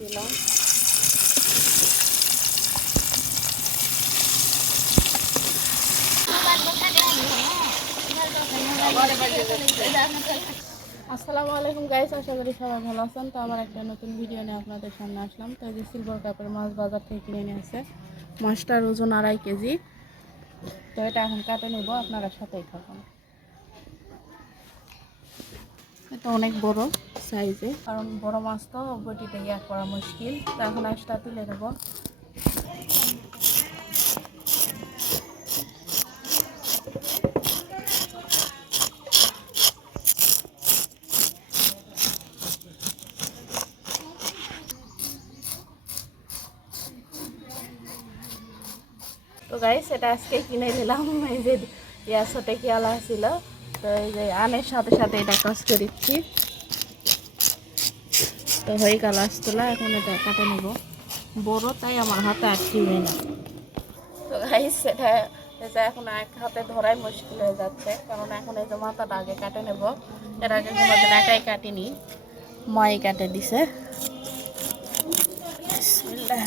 দিলাম। আসসালামু আলাইকুম গাইস, আশা করি সবাই ভালো আছেন। তো আবার একটা নতুন ভিডিও নিয়ে আপনাদের সামনে আসলাম। তো এই যে সিলভার কাপের মাছ বাজার থেকে কিনে নিয়ে আসে। মাছটার ওজন 2.5 কেজি। তো এটা এখন কাটে নেব, আপনারা সাথেই থাকুন। এটা অনেক বড় সাইজে, কারণ বড় মাছ তো বটিতে ইয়া করা মুশকিল। তো এখন আঁশটা তুলে নেব। তো গাইস এটা আজকে কিনে নিলাম। এই যে ইয়ার সাথে খেয়ালা ছিল, তো এই যে আনের সাথে সাথে এটা কাজ করেছি। তো হয়ে গেল আঁশতলা, এখন এটা কাটে নেব। বড় তাই আমার হাতে আটকিবে না। তো গাইস এটা এখন এক হাতে ধরাই মুশকিল হয়ে যাচ্ছে, কারণ এখন এই যে মাথাটা আগে কাটে নেব। এর আগে কোনোদিন একাই কাটিনি, মাই কাটে দিছে। বিসমিল্লাহ।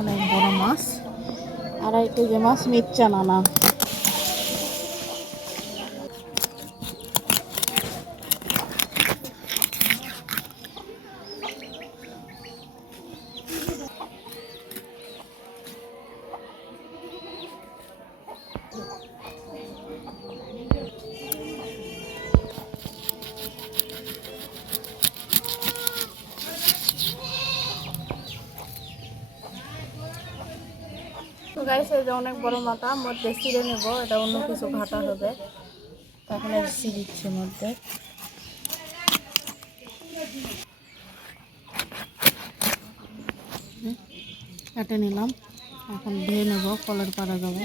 অনেক বড় মাছ, 2.5 কেজি মাছ, মিচ্ছা নানা। তো গাইস এই যে অনেক বড় মাথা, মধ্যে ছিঁড়ে নেব। এটা অন্য কিছু ঘাটা হবে, তখন ছিঁড়িচ্ছে মধ্যে। কেটে নিলাম, এখন ধুয়ে নেব, কলের পাড়া যাবে।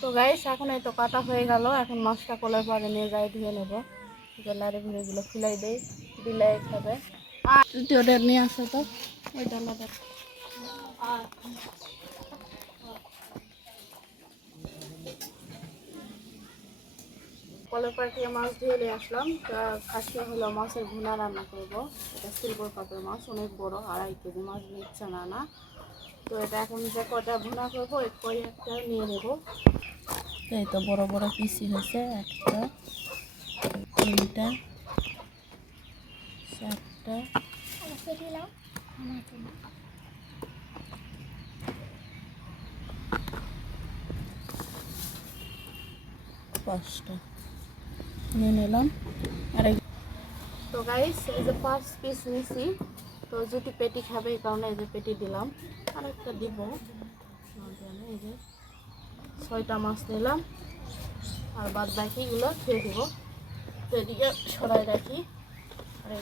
তো গাইস এখন এই তো কাটা হয়ে গেল, এখন মাছটা কলের পাড়ে নিয়ে যাই ধুয়ে নেব। লাড়ি ভিড়েগুলো খুলাই দেই, দিলে খাবে। আর ওটা নিয়ে আসো তো, ওই ডালাটা। কলের পাড় থেকে মাছ ধুয়ে নিয়ে আসলাম। তো আজকে হলো মাছের ভুনা রান্না করবো। এটা সিলভার কাপের মাছ, অনেক বড়, 2.5 কেজি মাছ, নিচ্ছে না। তো এটা এখন যে কটা ভুনা করবো ওই কয়েকটা নিয়ে নেব। এই তো বড় বড় পিসি হয়েছে, 1টা, 3টা, 4টা, 5টা নিয়ে নিলাম। আর তো গাইস এই যে 5 পিস নিছি। তো যদি পেটি খাবে এই কারণে এই যে পেটি দিলাম, আর একটা দিব। এই যে 6টা মাছ নিলাম, আর বাদ বাকিগুলো খেয়ে দিব। তো এদিকে সরাই রাখি। আর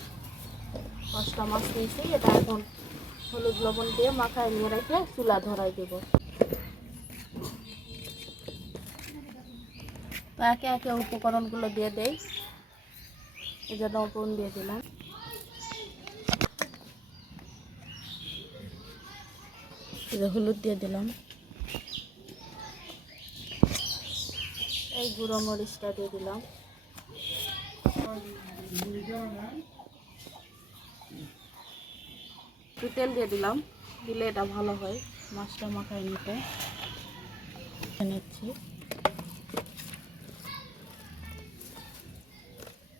5টা মাছ নিয়েছি, এটা এখন হলুদ লবণ দিয়ে মাখায় নিয়ে রেখে চুলা ধরাই দেব। তো একে একে উপকরণগুলো দিয়ে দেই। এই যে লবণ দিয়ে দিলাম, এই যে হলুদ দিয়ে দিলাম, এই গুঁড়ো মরিচটা দিয়ে দিলাম, তেল দিয়ে দিলাম। দিলে এটা ভালো হয় মাছটা মাখায় নিতে। নিচ্ছি।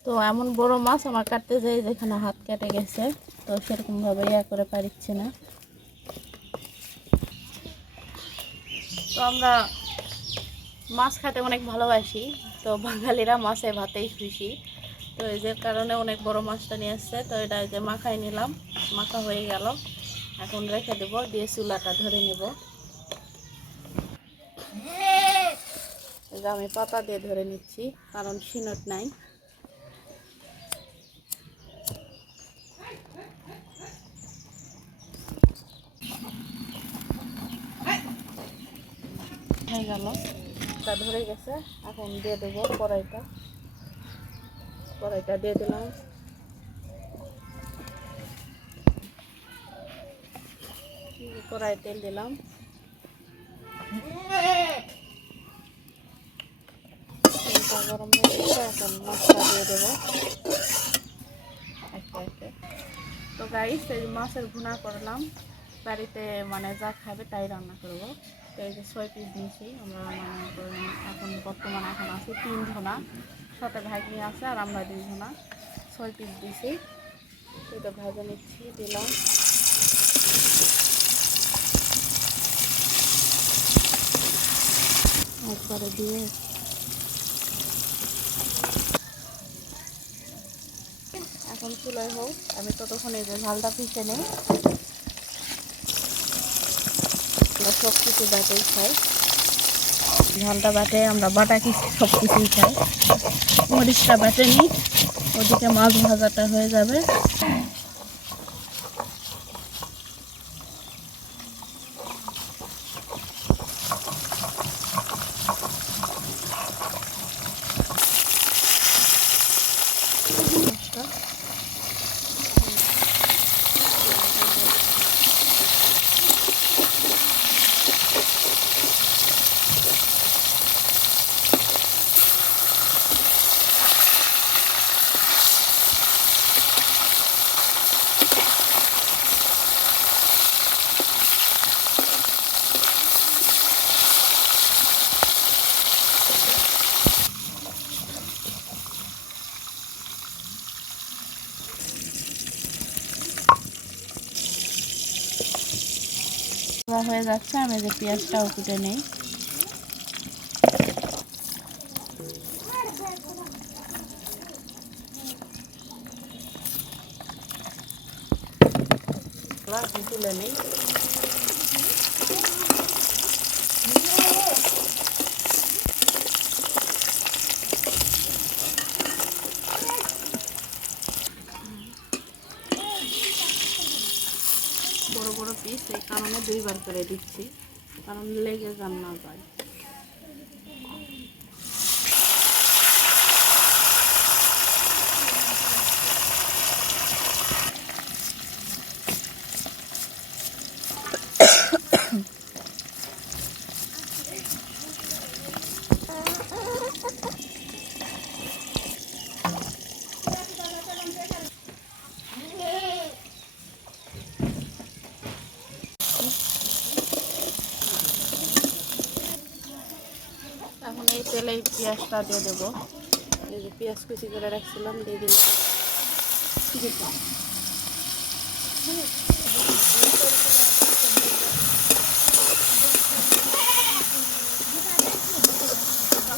তো এমন বড় মাছ আমার কাটতে যাই যেখানে হাত কেটে গেছে, তো সেরকমভাবে ইয়া করে পারছি না। তো আমরা মাছ খেতে অনেক ভালোবাসি, তো বাঙালিরা মাছে ভাতেই খুশি। তো এই যে কারণে অনেক বড় মাছটা নিয়ে আসছে। তো এটা যে মাখায় নিলাম, মাখা হয়ে গেল, এখন রেখে দেবো, দিয়ে চুলাটা ধরে নেব। আমি পাতা দিয়ে ধরে নিচ্ছি, কারণ সিনট নাই। হয়ে গেল, তা ধরে গেছে। এখন দিয়ে দেবো কড়াইটা দিয়ে দিলাম। কড়াই তেল দিলাম, তেলটা গরম হয়ে গেছে। এখন মশলা দিয়ে দেবো একে একে। তো গাইস, এই মাছের ভুনা করলাম, বাড়িতে মানে যা খাবে তাই রান্না করবো। তো এই যে 6 পিস নিয়েছি আমরা, মানে এখন বর্তমানে এখন আছে 3 জনা, সাথে ভাগ্নি আছে আর আমরা 2 জনা। 6 পিস দিয়েছি। এটা ভাজা নিচ্ছি, দিলাম। একবারে দিয়ে এখন চুলায় হোক, আমি ততক্ষণ এই যে ঝালটা পিষে নেই। আমরা সব কিছু বাটেই খাই, ঝালটা বাটে আমরা বাটা কিছু সব কিছুই খাই। মরিচটা বাটে নিই, ওদিকে মাছ ভাজাটা হয়ে যাবে। হয়ে যাচ্ছে, আমি যে পেঁয়াজটাও কুটে নেই। তুলে নেই। বড় বড় পিস, এই কারণে 2 বার করে দিচ্ছি, কারণ লেগে যান না যায়। এখন এই তেলে পেঁয়াজটা দিয়ে দেবো। এই যে পেঁয়াজ কুচি করে রাখছিলাম, দিয়ে দিলাম।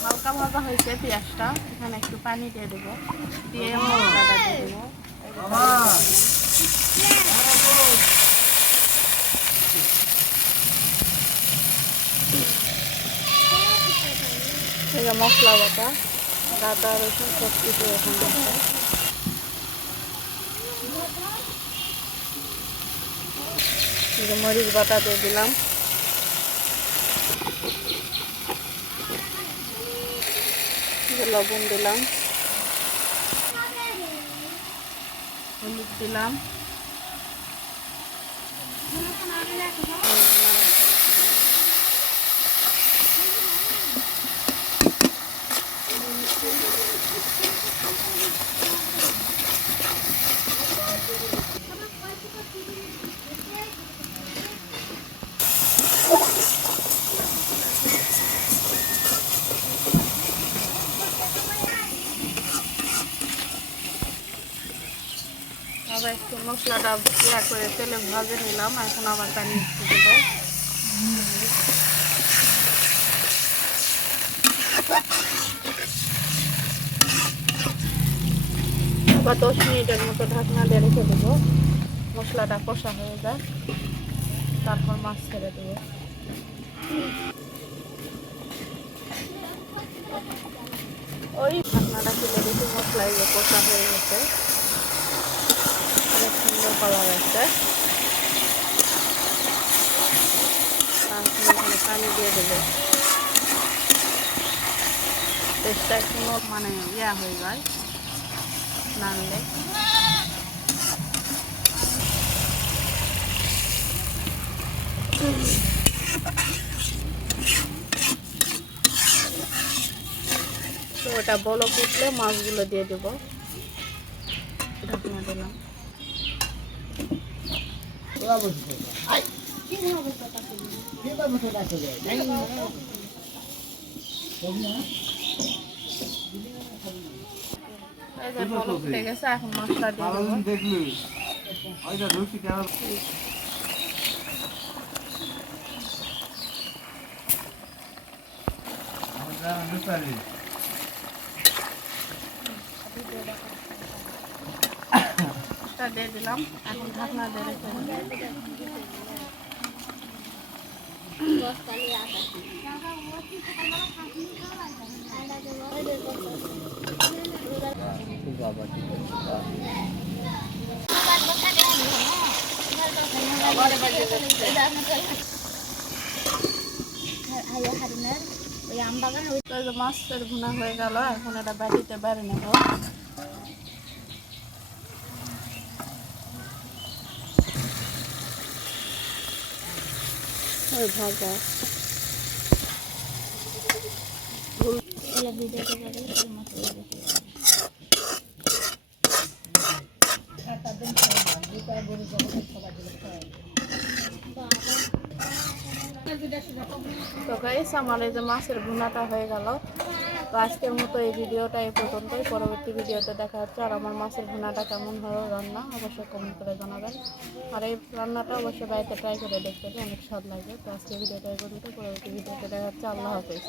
হালকা ভাজা হয়েছে পেঁয়াজটা, এখানে একটু পানি দিয়ে দেবো, দিয়ে মশলাটা দিয়ে দেবো। মশলা বাটা, আদা রসুন সব কিছু এখন মরিচ বাটা দিয়ে দিলাম, লবণ দিলাম, হলুদ দিলাম, আবার একটু মশলাটা ইয়া করে তেলে ভাজে নিলাম। এখন আবার পানি দিয়ে দেবো। আবার 10 মিনিটের মতো ঢাকনা দিয়ে রেখে দেবো, মশলাটা কষা হয়ে যায়, তারপর মাছ ছেড়ে দেবো। ওই ঢাকনাটা খুলে দেখি মশলা কষা হয়ে গেছে, অনেক সুন্দর কালার আসছে। এখানে পানি দিয়ে দেবো, টেস্টটা একটু মানে ইয়া হয়ে যায় নাড়লে। তো ওটা বলো ফুটলে মাছগুলো দিয়ে দেবো। ঢাকনা দিলাম। এই যে বলো ফুটে গেছে, এখন মশলা দিয়ে দেবো। দিয়ে দিলাম, এখন ঢাকনা দিয়ে রেখে মাছের ভুনা হয়ে গেল। এখন এটা বাটিতে বেড়ে নেব। ওই ভাজা তো গাইস, আমার এই যে মাছের ভুনাটা হয়ে গেল। তো আজকের মতো এই ভিডিওটা এই পর্যন্তই। পরবর্তী ভিডিওতে দেখা হচ্ছে। আর আমার মাছের ভুনাটা কেমন হলো রান্না অবশ্যই কমেন্ট করে জানাবেন। আর এই রান্নাটা অবশ্যই বাড়িতে ট্রাই করে দেখতে হবে, অনেক স্বাদ লাগে। তো আজকে ভিডিওটা এই পর্যন্ত। পরবর্তী ভিডিওতে দেখা হচ্ছে। আল্লাহ হাফেজ।